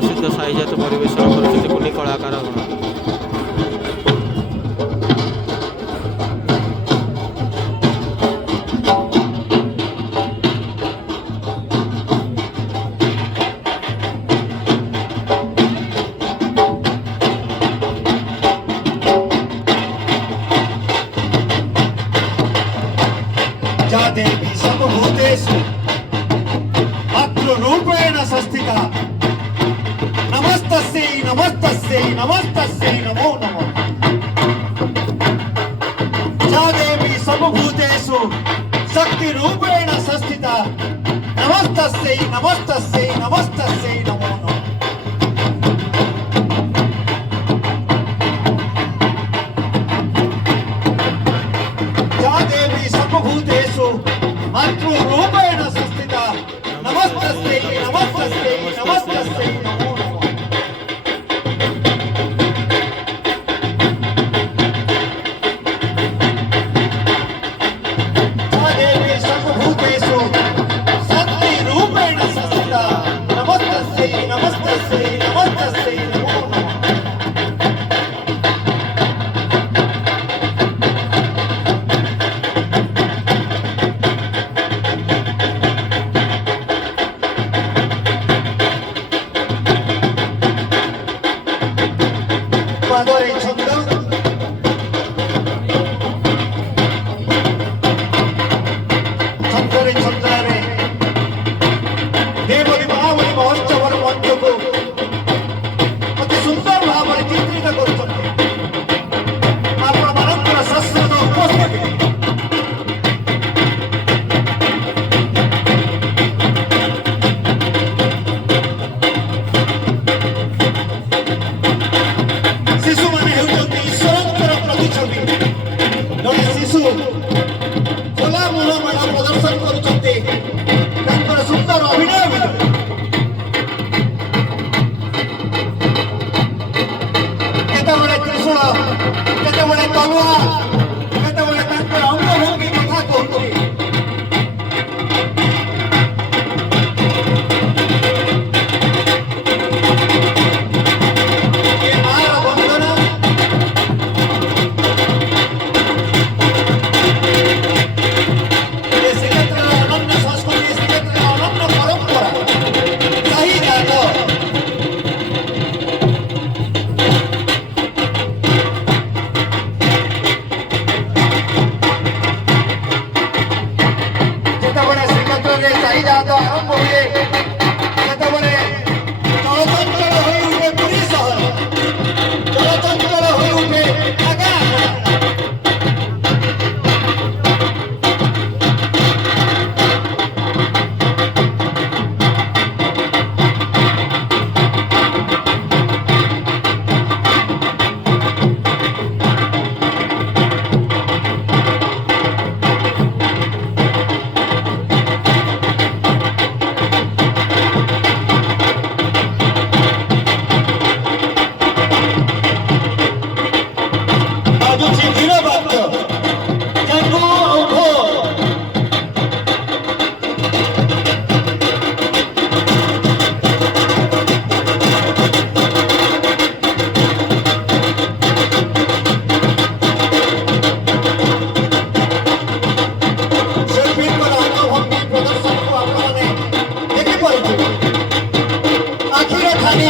प्रसिद्ध साईजात परिवेशन कर कुनी कलाकार जा देवी सर्वभूतेषु मातृरूपेण संस्थिता नमस्तस्यै नमस्तस्यै नमस्तस्यै नमो नमः। जा देवी सर्वभूतेषु शक्तिरूपेण संस्थिता नमस्तस्यै नमस्तस्यै नमस्तस्यै नमो नमः। जा देवी सर्वभूतेषु मातृरूपेण संस्थिता नमस्तस्यै नमस्तस्यै नमस्तस्यै नमो नमः। जा देवी सर्वभूतेषु शक्तिरूपेण संस्थिता नमस्तस्यै नमस्तस्यै नमस्तस्यै नमो नमः। Padre Chanda Chandare Chandare Devali Mahavali Mahotsavar Manchako अति सुंदर भाବରେ ଚିତ୍ରିତ କରୁଛନ୍ତି ଆପଣମାନଙ୍କର ଶାସ୍ତ୍ରର ଉପସ୍ଥିତି। ଶିଶୁମାନେ ହେଉଛନ୍ତି ଈଶ୍ୱରଙ୍କର ପ୍ରତିଛବି। ଜଣେ ଶିଶୁ ଖୋଲା ମୁହଁମାଳ ପ୍ରଦର୍ଶନ କରୁଛନ୍ତି ତାଙ୍କର ସୁନ୍ଦର ଅଭିନୟ ଭିତରେ। କେତେବେଳେ ତ୍ରିଶୂଳ କେତେବେଳେ ତଲୁଆର କେତେବେଳେ ତାଙ୍କର ଅଙ୍ଗଭଙ୍ଗୀ କଥା କହୁଛି। ଏ ମାର ବନ୍ଦନା ଏ ଶ୍ରୀକ୍ଷେତ୍ରର ଅନନ୍ୟ ସଂସ୍କୃତି ଶ୍ରୀକ୍ଷେତ୍ରର ଅନନ୍ୟ ପରମ୍ପରା ସାହି ଜାତ ଯେତେବେଳେ ଶ୍ରୀକ୍ଷେତ୍ରରେ ସାହି ଜାତ ଆରମ୍ଭ ହୁଏ ସେତେବେଳେ ଚଳଚଞ୍ଚଳ ହୋଇ ଉଠେ ପୁରୀ ସହର, ଚଳଚଞ୍ଚଳ ହୋଇ ଉଠେ ଆଗା ଆଗା। ବାଜୁଛି ବୀର ବାଦ୍ୟ ଜାଗୋ ଆଉ ଢୋଲ। ଶିଳ୍ପୀଙ୍କର ଅଙ୍ଗଭଙ୍ଗୀ ପ୍ରଦର୍ଶନକୁ ଆପଣମାନେ ଦେଖିପାରୁଥିବେ। ଆଖିରେ ଖାଲି